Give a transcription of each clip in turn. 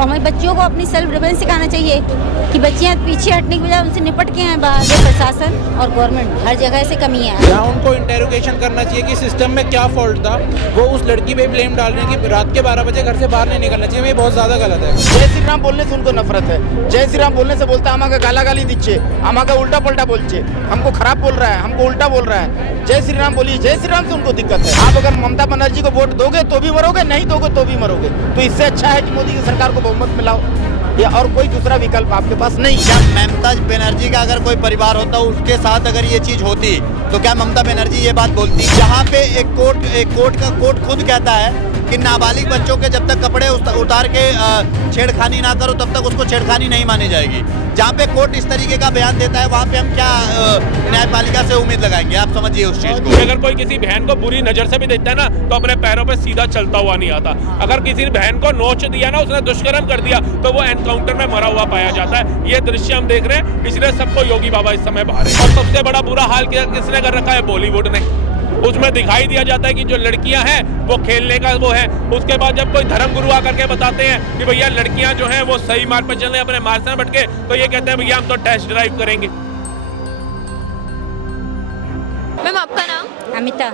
और हमें बच्चों को अपनी सेल्फ डिफेंस सिखाना चाहिए कि बच्चियां पीछे हटने की बजाय उनसे निपट के आए बाहर। ये प्रशासन और गवर्नमेंट हर जगह से कमी है। जहाँ उनको इंटेरोगेशन करना चाहिए कि सिस्टम में क्या फॉल्ट था, वो उस लड़की पे ब्लेम डाल रहे हैं कि रात के 12 बजे घर से बाहर नहीं निकलना चाहिए। ये बहुत ज़्यादा गलत है। जय श्री राम बोलने से उनको नफरत है। जय श्री राम बोलने से बोलता हमारा गाला गाली दीजिए, हमारा उल्टा पलटा बोलचे, हमको खराब बोल रहा है, हमको उल्टा बोल रहा है। जय श्री राम बोलिए, जय श्री राम से उनको दिक्कत है। आप अगर ममता बनर्जी को वोट दोगे तो भी मरोगे, नहीं दोगे तो भी मरोगे। तो इससे अच्छा है कि मोदी की सरकार को बहुमत मिलाओ, या और कोई दूसरा विकल्प आपके पास नहीं। क्या ममता बनर्जी का अगर कोई परिवार होता उसके साथ अगर ये चीज होती तो क्या ममता बनर्जी ये बात बोलती? जहाँ पे एक कोर्ट खुद कहता है कि नाबालिग बच्चों के जब तक कपड़े उतार के छेड़खानी ना करो तब तक उसको छेड़खानी नहीं मानी जाएगी। जहाँ पे कोर्ट इस तरीके का बयान देता है वहाँ पे हम क्या न्यायपालिका से उम्मीद लगाएंगे? आप समझिए उस चीज को। अगर कोई किसी बहन को बुरी नजर से भी देखता है ना तो अपने पैरों पे सीधा चलता हुआ नहीं आता। अगर किसी बहन को नोच दिया ना, उसने दुष्कर्म कर दिया, तो वो एनकाउंटर में मरा हुआ पाया जाता है। ये दृश्य हम देख रहे हैं, इसलिए सबको योगी बाबा इस समय बाहर है। और सबसे बड़ा बुरा हाल किसने कर रखा है? बॉलीवुड ने। उसमें दिखाई दिया जाता है कि जो लड़कियां हैं वो खेलने का वो है। उसके बाद जब कोई धर्म गुरु आकर के बताते हैं कि भैया लड़कियां जो हैं वो सही मार्ग पर चल रही, अपने मार्ग से भटके, तो ये कहते हैं भैया हम तो टेस्ट ड्राइव करेंगे। मैम आपका नाम? अमिता।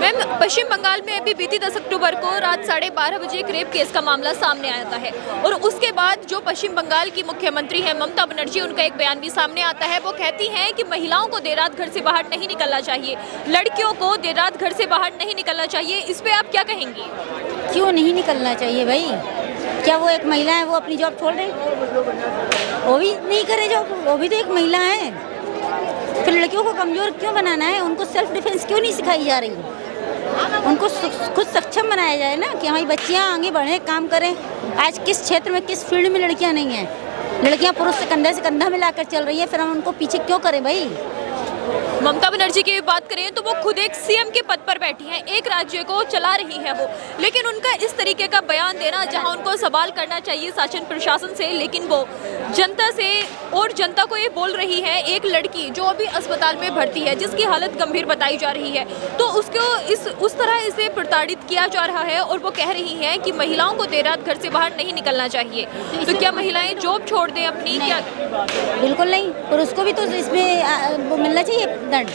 मैम, पश्चिम बंगाल में अभी बीती 10 अक्टूबर को रात 12:30 बजे एक रेप केस का मामला सामने आता है और उसके बाद जो पश्चिम बंगाल की मुख्यमंत्री है ममता बनर्जी, उनका एक बयान भी सामने आता है। वो कहती हैं कि महिलाओं को देर रात घर से बाहर नहीं निकलना चाहिए, लड़कियों को देर रात घर से बाहर नहीं निकलना चाहिए। इस पे आप क्या कहेंगी? क्यों नहीं निकलना चाहिए भाई? क्या वो एक महिला है, वो अपनी जॉब छोड़ रही? वो भी नहीं करे जॉब, वो भी तो एक महिला है। फिर लड़कियों को कमजोर क्यों बनाना है? उनको सेल्फ डिफेंस क्यों नहीं सिखाई जा रही? उनको खुद सक्षम बनाया जाए ना कि हमारी बच्चियां आगे बढ़ें, काम करें। आज किस क्षेत्र में, किस फील्ड में लड़कियां नहीं हैं? लड़कियां पुरुष से कंधा मिलाकर चल रही है, फिर हम उनको पीछे क्यों करें भाई? ममता बनर्जी की बात करें तो वो खुद एक सीएम के पद पर बैठी हैं, एक राज्य को चला रही है वो, लेकिन उनका इस तरीके का बयान देना, जहां उनको सवाल करना चाहिए शासन प्रशासन से, लेकिन वो जनता से और जनता को ये बोल रही है। एक लड़की जो अभी अस्पताल में भर्ती है, जिसकी हालत गंभीर बताई जा रही है, तो उसको उस तरह इसे प्रताड़ित किया जा रहा है और वो कह रही है कि महिलाओं को देर रात घर से बाहर नहीं निकलना चाहिए। तो क्या महिलाएं जॉब छोड़ दें अपनी? क्या? बिल्कुल नहीं। पुरुष को भी तो इसमें वो मिलना चाहिए दंड।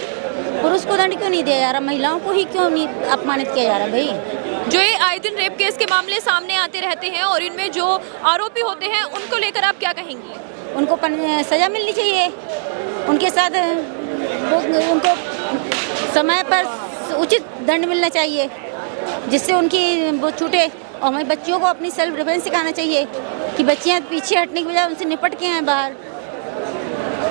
पुरुष को दंड क्यों नहीं दिया जा रहा? महिलाओं को ही क्यों नहीं अपमानित किया जा रहा भाई? जो ये आए दिन रेप केस के मामले सामने आते रहते हैं और इनमें जो आरोपी होते हैं उनको लेकर आप क्या कहेंगी? उनको सजा मिलनी चाहिए, उनके साथ उनको समय पर उचित दंड मिलना चाहिए जिससे उनकी वो छूटे। और हमें बच्चियों को अपनी सेल्फ डिफेंस सिखाना चाहिए कि बच्चियां पीछे हटने की बजाय उनसे निपट के आए बाहर।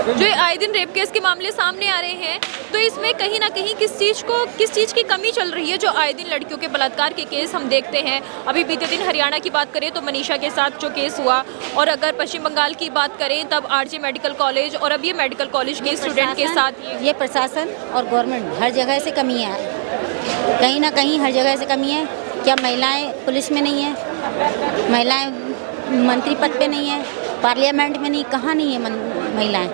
जो आए दिन रेप केस के मामले सामने आ रहे हैं, तो इसमें कहीं ना कहीं किस चीज़ की कमी चल रही है? जो आए दिन लड़कियों के बलात्कार के केस हम देखते हैं। अभी बीते दिन हरियाणा की बात करें तो मनीषा के साथ जो केस हुआ, और अगर पश्चिम बंगाल की बात करें तब आरजे मेडिकल कॉलेज और अब ये मेडिकल कॉलेज के स्टूडेंट के साथ ये प्रशासन और गवर्नमेंट हर जगह से कमी है, कहीं ना कहीं हर जगह से कमी है। क्या महिलाएं पुलिस में नहीं है? महिलाएं मंत्री पद पे नहीं है? पार्लियामेंट में नहीं? कहाँ नहीं है महिलाएं?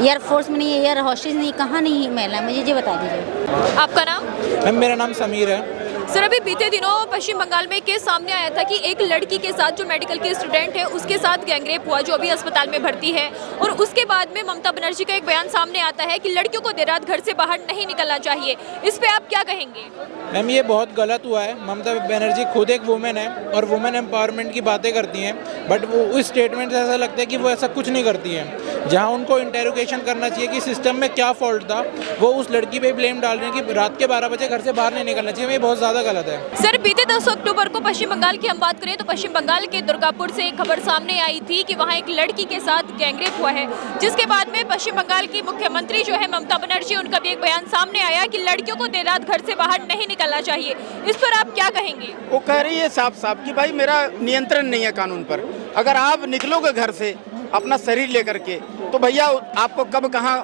एयरफोर्स में नहीं है? एयर होस्टेस नहीं? कहाँ नहीं है महिला? मुझे ये बता दीजिए। आपका नाम? मैम मेरा नाम समीर है। सर, अभी बीते दिनों पश्चिम बंगाल में केस सामने आया था कि एक लड़की के साथ, जो मेडिकल के स्टूडेंट है, उसके साथ गैंगरेप हुआ, जो अभी अस्पताल में भर्ती है। और उसके बाद में ममता बनर्जी का एक बयान सामने आता है कि लड़कियों को देर रात घर से बाहर नहीं निकलना चाहिए। इस पे आप क्या कहेंगे? मैम ये बहुत गलत हुआ है। ममता बनर्जी खुद एक वुमेन है और वुमेन एम्पावरमेंट की बातें करती हैं, बट वो उस स्टेटमेंट से ऐसा लगता है कि वो ऐसा कुछ नहीं करती हैं। जहाँ उनको इंटेरोगेशन करना चाहिए कि सिस्टम में क्या फॉल्ट था, वो उस लड़की पे ब्लेम डाल रहे हैं कि रात के 12 बजे घर से बाहर नहीं निकलना चाहिए। ये बहुत ज़्यादा गलत है। सर, बीते 10 अक्टूबर को पश्चिम बंगाल की हम बात करें तो पश्चिम बंगाल के दुर्गापुर से एक खबर सामने आई थी कि वहां एक लड़की के साथ गैंगरेप हुआ है, जिसके बाद में पश्चिम बंगाल की मुख्यमंत्री जो है ममता बनर्जी, उनका भी एक बयान सामने आया कि लड़कियों को देर रात घर से बाहर नहीं निकलना चाहिए। इस पर आप क्या कहेंगे? वो कह रही है साफ साफ कि भाई मेरा नियंत्रण नहीं है कानून पर। अगर आप निकलोगे घर से अपना शरीर लेकर के, तो भैया आपको कब कहाँ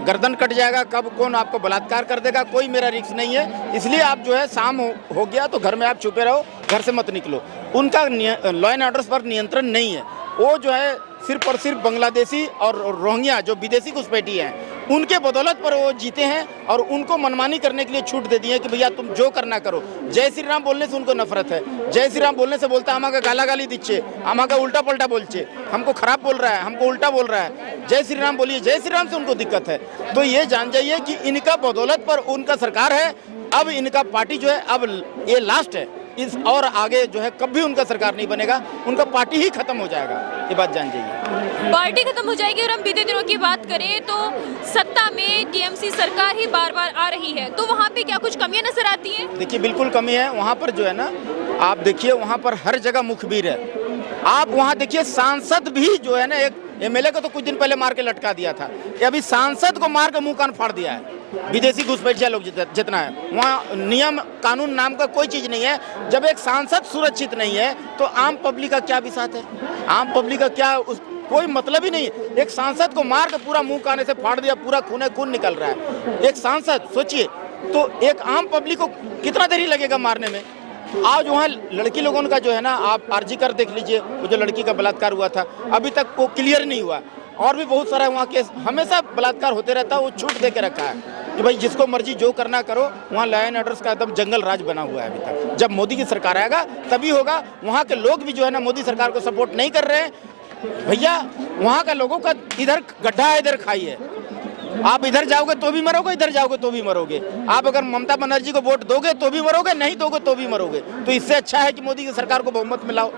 गर्दन कट जाएगा, कब कौन आपको बलात्कार कर देगा, कोई मेरा रिस्क नहीं है। इसलिए आप जो है शाम हो गया तो घर में आप छुपे रहो, घर से मत निकलो। उनका लॉ एंड ऑर्डर पर नियंत्रण नहीं है। वो जो है सिर्फ और सिर्फ बांग्लादेशी और रोहिंग्या जो विदेशी घुसपैठी हैं उनके बदौलत पर वो जीते हैं और उनको मनमानी करने के लिए छूट दे दी है कि भैया तुम जो करना करो। जय श्री राम बोलने से उनको नफरत है। जय श्री राम बोलने से बोलता है हमारा गाला गाली दीचे, हमारा उल्टा पलटा बोलचे, हमको खराब बोल रहा है, हमको उल्टा बोल रहा है। जय श्री राम बोलिए, जय श्री राम से उनको दिक्कत है। तो ये जान जाइए कि इनका बदौलत पर उनका सरकार है। अब इनका पार्टी जो है अब ये लास्ट है, इस और आगे जो है कभी उनका सरकार नहीं बनेगा, उनका पार्टी ही खत्म हो जाएगा, ये बात जान जाइए। पार्टी खत्म हो जाएगी। और हम बीते दिनों की बात करें तो सत्ता में टीएमसी सरकार ही बार बार आ रही है, तो वहाँ पे क्या कुछ कमियां नजर आती हैं? देखिए बिल्कुल कमी है वहाँ पर जो है ना, आप देखिए वहाँ पर हर जगह मुखबिर है। आप वहाँ देखिए सांसद भी जो है ना, एक एमएलए को तो कुछ दिन पहले मार के लटका दिया था, कि अभी सांसद को मार के मुंह कान फाड़ दिया है। विदेशी घुसपैठिया लोग जितना है वहाँ नियम कानून नाम का कोई चीज नहीं है। जब एक सांसद सुरक्षित नहीं है तो आम पब्लिक का क्या विसात है, आम पब्लिक का क्या कोई मतलब ही नहीं है। एक सांसद को मार के पूरा मुंह काने से फाड़ दिया, पूरा खून खून निकल रहा है। एक सांसद सोचिए, तो एक आम पब्लिक को कितना देरी लगेगा मारने में। आज वहाँ लड़की लोगों का जो है ना, आप आरजी कर देख लीजिए, वो जो लड़की का बलात्कार हुआ था अभी तक वो क्लियर नहीं हुआ, और भी बहुत सारा वहाँ केस, हमेशा बलात्कार होते रहता है। वो छूट दे के रखा है कि भाई जिसको मर्जी जो करना करो। वहाँ लॉ एंड ऑर्डर का एकदम जंगल राज बना हुआ है अभी तक। जब मोदी की सरकार आएगा तभी होगा। वहाँ के लोग भी जो है ना मोदी सरकार को सपोर्ट नहीं कर रहे हैं भैया। वहाँ का लोगों का इधर गड्ढा है, इधर खाई है। आप इधर जाओगे तो भी मरोगे, इधर जाओगे तो भी मरोगे। आप अगर ममता बनर्जी को वोट दोगे तो भी मरोगे, नहीं दोगे तो भी मरोगे। तो इससे अच्छा है कि मोदी की सरकार को बहुमत मिलाओ,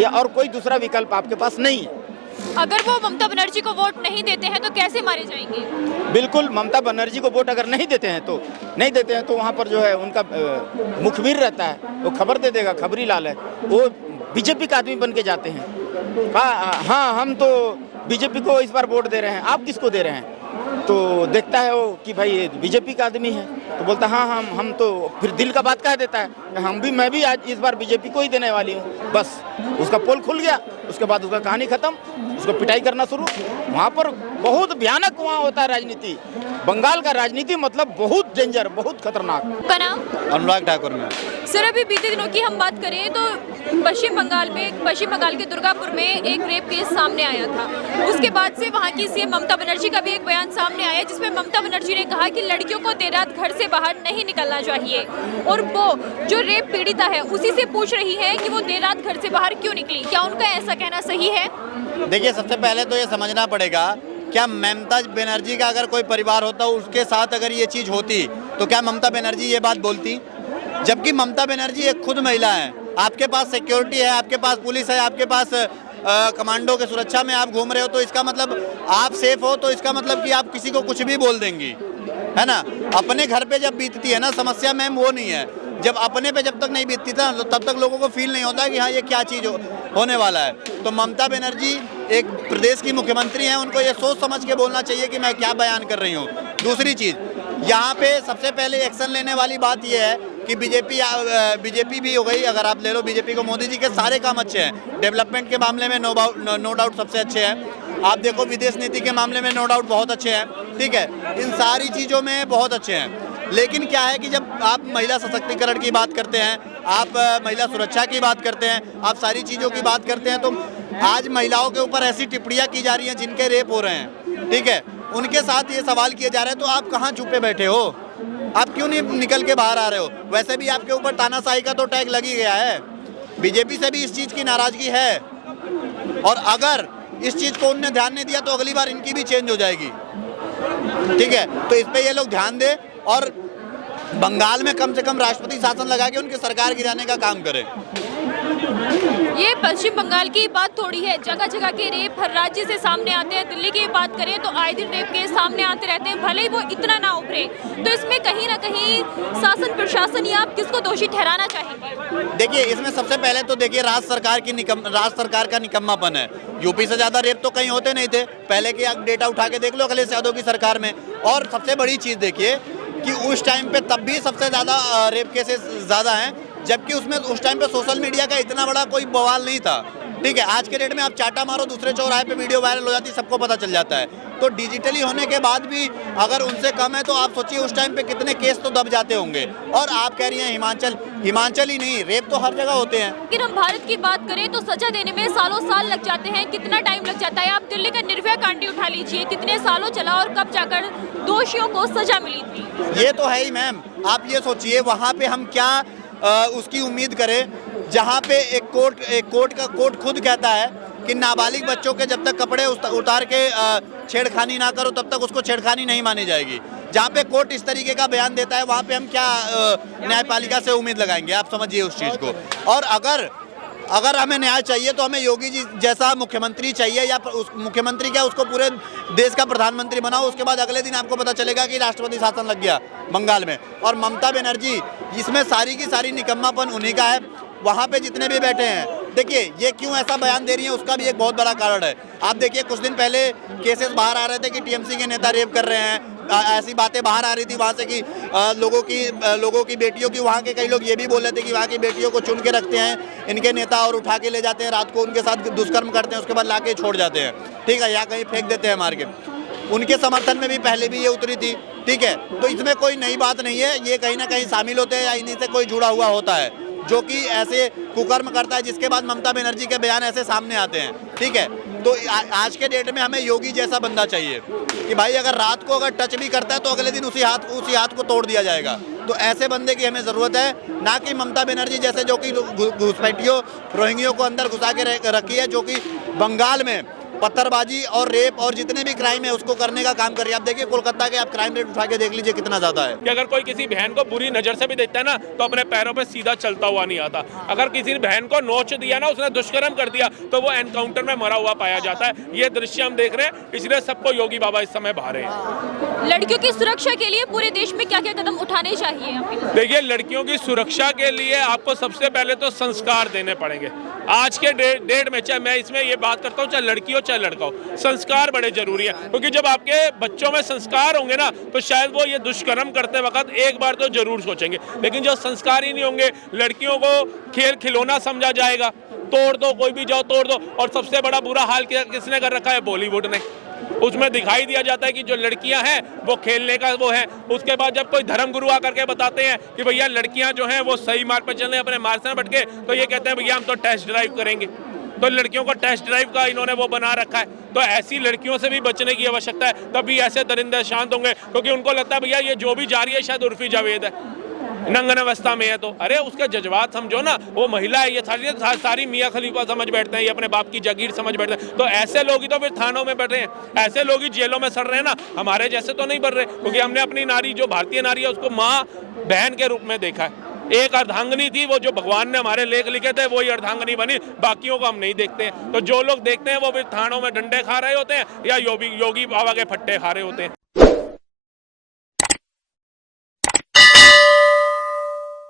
या और कोई दूसरा विकल्प आपके पास नहीं है। अगर वो ममता बनर्जी को वोट नहीं देते हैं तो कैसे मारे जाएंगे? बिल्कुल, ममता बनर्जी को वोट अगर नहीं देते हैं तो वहाँ पर जो है उनका मुखबिर रहता है, वो खबर दे देगा, खबरी लाल है, वो बीजेपी का आदमी बन के जाते हैं। हाँ हम तो बीजेपी को इस बार वोट दे रहे हैं। आप किसको दे रहे हैं? तो देखता है वो कि भाई बीजेपी का आदमी है, तो बोलता हाँ हम तो, फिर दिल का बात कह देता है मैं भी आज इस बार बीजेपी को ही देने वाली हूँ। बस उसका पोल खुल गया, उसके बाद उसका कहानी खत्म, उसको पिटाई करना शुरू। वहाँ पर बहुत भयानक वहाँ होता है राजनीति। बंगाल का राजनीति मतलब बहुत डेंजर, बहुत खतरनाक। का नाम? अनुराग ठाकुर में। सर, अभी बीते दिनों की हम बात करें तो पश्चिम बंगाल के दुर्गापुर में एक रेप केस सामने आया था। उसके बाद से वहाँ की सीएम ममता बनर्जी का भी एक बयान सामने आया, जिसमें ममता बनर्जी ने कहा कि लड़कियों को देर रात घर से बाहर नहीं निकलना चाहिए। और वो जो रेप पीड़िता है उसी से पूछ रही है कि वो देर रात घर से बाहर क्यों निकली। क्या उनका ऐसा कहना सही है? देखिए, सबसे पहले तो ये समझना पड़ेगा, क्या ममता बनर्जी का अगर कोई परिवार होता उसके साथ अगर ये चीज़ होती तो क्या ममता बनर्जी ये बात बोलती? जबकि ममता बनर्जी एक खुद महिला है, आपके पास सिक्योरिटी है, आपके पास पुलिस है, आपके पास कमांडो के सुरक्षा में आप घूम रहे हो, तो इसका मतलब आप सेफ हो, तो इसका मतलब कि आप किसी को कुछ भी बोल देंगी, है ना। अपने घर पे जब बीतती है ना समस्या, मैम वो नहीं है। जब अपने पे जब तक नहीं बीतती था तो तब तक लोगों को फील नहीं होता कि हाँ ये क्या चीज़ होने वाला है। तो ममता बनर्जी एक प्रदेश की मुख्यमंत्री हैं, उनको ये सोच समझ के बोलना चाहिए कि मैं क्या बयान कर रही हूँ। दूसरी चीज़, यहाँ पे सबसे पहले एक्शन लेने वाली बात ये है कि बीजेपी भी हो गई, अगर आप ले लो बीजेपी को, मोदी जी के सारे काम अच्छे हैं। डेवलपमेंट के मामले में नो डाउट सबसे अच्छे हैं। आप देखो विदेश नीति के मामले में नो डाउट बहुत अच्छे हैं, ठीक है, इन सारी चीज़ों में बहुत अच्छे हैं। लेकिन क्या है कि जब आप महिला सशक्तिकरण की बात करते हैं, आप महिला सुरक्षा की बात करते हैं, आप सारी चीज़ों की बात करते हैं, तो आज महिलाओं के ऊपर ऐसी टिप्पणियाँ की जा रही हैं जिनके रेप हो रहे हैं, ठीक है, उनके साथ ये सवाल किए जा रहे हैं, तो आप कहाँ छुपे बैठे हो? आप क्यों नहीं निकल के बाहर आ रहे हो? वैसे भी आपके ऊपर तानाशाही का तो टैग लग ही गया है। बीजेपी से भी इस चीज़ की नाराज़गी है, और अगर इस चीज़ को उनने ध्यान नहीं दिया तो अगली बार इनकी भी चेंज हो जाएगी, ठीक है। तो इस पे ये लोग ध्यान दें और बंगाल में कम से कम राष्ट्रपति शासन लगा के उनकी सरकार गिराने का काम करें। ये पश्चिम बंगाल की बात थोड़ी है, जगह जगह के रेप हर राज्य से सामने आते हैं। दिल्ली की बात करें तो आए दिन रेप केस सामने आते रहते हैं, भले ही वो इतना ना उभरे। तो इसमें कहीं ना कहीं शासन प्रशासन या आप किसको दोषी ठहराना चाहेंगे? देखिए, इसमें सबसे पहले तो देखिए राज्य सरकार का निकम्मापन है। यूपी से ज़्यादा रेप तो कहीं होते नहीं थे, पहले की आप डेटा उठा के देख लो अखिलेश यादव की सरकार में। और सबसे बड़ी चीज़ देखिए कि उस टाइम पे तब भी सबसे ज़्यादा रेप केसेस ज़्यादा हैं, जबकि उसमें उस टाइम पे सोशल मीडिया का इतना बड़ा कोई बवाल नहीं था, ठीक है, आज के डेट में आप चाटा मारो दूसरे चौराहे पे वीडियो वायरल हो जाती है, सबको पता चल जाता है। तो डिजिटली होने के बाद भी अगर उनसे कम है तो आप सोचिए उस टाइम पे कितने केस तो दब जाते होंगे। और आप कह रही हैं हिमाचल ही नहीं, रेप तो हर जगह होते हैं। लेकिन हम भारत की बात करें तो सजा देने में सालों साल लग जाते हैं। कितना टाइम लग जाता है? आप दिल्ली का निर्भया कांड उठा लीजिए, कितने सालों चला और कब जाकर दोषियों को सजा मिली थी। ये तो है ही मैम, आप ये सोचिए वहाँ पे हम क्या उसकी उम्मीद करें जहाँ पे एक कोर्ट खुद कहता है कि नाबालिग बच्चों के जब तक कपड़े उतार के छेड़खानी ना करो तब तक उसको छेड़खानी नहीं मानी जाएगी। जहाँ पे कोर्ट इस तरीके का बयान देता है वहाँ पे हम क्या न्यायपालिका से उम्मीद लगाएंगे? आप समझिए उस चीज़ को। और अगर हमें न्याय चाहिए तो हमें योगी जी जैसा मुख्यमंत्री चाहिए, या मुख्यमंत्री क्या उसको पूरे देश का प्रधानमंत्री बनाओ, उसके बाद अगले दिन आपको पता चलेगा कि राष्ट्रपति शासन लग गया बंगाल में। और ममता बनर्जी, इसमें सारी की सारी निकम्मापन उन्हीं का है। वहाँ पे जितने भी बैठे हैं, देखिए ये क्यों ऐसा बयान दे रही है उसका भी एक बहुत बड़ा कारण है। आप देखिए कुछ दिन पहले केसेस बाहर आ रहे थे कि टीएमसी के नेता रेप कर रहे हैं, ऐसी बातें बाहर आ रही थी वहाँ से कि लोगों की बेटियों की, वहाँ के कई लोग ये भी बोल रहे थे कि वहाँ की बेटियों को चुन के रखते हैं इनके नेता और उठा के ले जाते हैं, रात को उनके साथ दुष्कर्म करते हैं, उसके बाद ला के छोड़ जाते हैं, ठीक है, या कहीं फेंक देते हैं मार के। उनके समर्थन में भी पहले भी ये उतरी थी, ठीक है। तो इसमें कोई नई बात नहीं है, ये कहीं ना कहीं शामिल होते हैं या इन्हीं से कोई जुड़ा हुआ होता है जो कि ऐसे कुकर्म करता है, जिसके बाद ममता बनर्जी के बयान ऐसे सामने आते हैं, ठीक है। तो आज के डेट में हमें योगी जैसा बंदा चाहिए कि भाई अगर रात को अगर टच भी करता है तो अगले दिन उसी हाथ को तोड़ दिया जाएगा। तो ऐसे बंदे की हमें ज़रूरत है, ना कि ममता बनर्जी जैसे जो कि घुसपैठियों रोहिंग्यों को अंदर घुसा के रखी है, जो कि बंगाल में पत्थरबाजी और रेप और जितने भी क्राइम है उसको करने का काम कर रही है। आप देखिए कोलकाता के आप क्राइम रेट उठा के देख लीजिए कितना ज्यादा है। कि अगर कोई किसी बहन को बुरी नजर से भी देखता है ना तो अपने पैरों पे सीधा चलता हुआ नहीं आता। अगर किसी बहन को नोच दिया ना, उसने दुष्कर्म कर दिया, तो वो एनकाउंटर में मरा हुआ पाया जाता है। ये दृश्य हम देख रहे हैं, इसलिए सबको योगी बाबा इस समय भारे हैं। लड़कियों की सुरक्षा के लिए पूरे देश में क्या क्या कदम उठाने चाहिए? देखिए, लड़कियों की सुरक्षा के लिए आपको सबसे पहले तो संस्कार देने पड़ेंगे। आज के डेट में, चाहे मैं इसमें ये बात करता हूँ, चाहे लड़की हो चाहे लड़का हो, संस्कार बड़े जरूरी है। क्योंकि जब आपके बच्चों में संस्कार होंगे ना तो शायद वो ये दुष्कर्म करते वक्त एक बार तो जरूर सोचेंगे। लेकिन जो संस्कार ही नहीं होंगे, लड़कियों को खेल खिलौना समझा जाएगा, तोड़ दो, कोई भी जाओ तोड़ दो। और सबसे बड़ा बुरा हाल किसने कर रखा है? बॉलीवुड ने। उसमें दिखाई दिया जाता है कि जो लड़कियां हैं वो खेलने का वो है। उसके बाद जब कोई धर्मगुरु आकर के बताते हैं कि भैया लड़कियां जो हैं वो सही मार्ग पर चल रही हैं, अपने मार्ग से न भटके, तो ये कहते हैं भैया हम तो टेस्ट ड्राइव करेंगे। तो लड़कियों को टेस्ट ड्राइव का इन्होंने वो बना रखा है। तो ऐसी लड़कियों से भी बचने की आवश्यकता है, तभी ऐसे दरिंदे शांत होंगे। क्योंकि उनको लगता है भैया ये जो भी जा रही है शायद उर्फी जावेद है, नंगन अवस्था में है। तो अरे उसके जज्बात समझो ना, वो महिला है, ये सारी मियाँ खलीफा समझ बैठते हैं, ये अपने बाप की जागीर समझ बैठते हैं। तो ऐसे लोग ही तो फिर थानों में बैठे हैं, ऐसे लोग ही जेलों में सड़ रहे हैं ना, हमारे जैसे तो नहीं बढ़ रहे। क्योंकि हमने अपनी नारी, जो भारतीय नारी है, उसको माँ बहन के रूप में देखा है। एक अर्धांगनी थी, वो जो भगवान ने हमारे लेख लिखे थे वही अर्धांगनी बनी, बाकियों को हम नहीं देखते हैं। तो जो लोग देखते हैं वो फिर थानों में डंडे खा रहे होते हैं या योगी बाबा के फट्टे खा रहे होते हैं।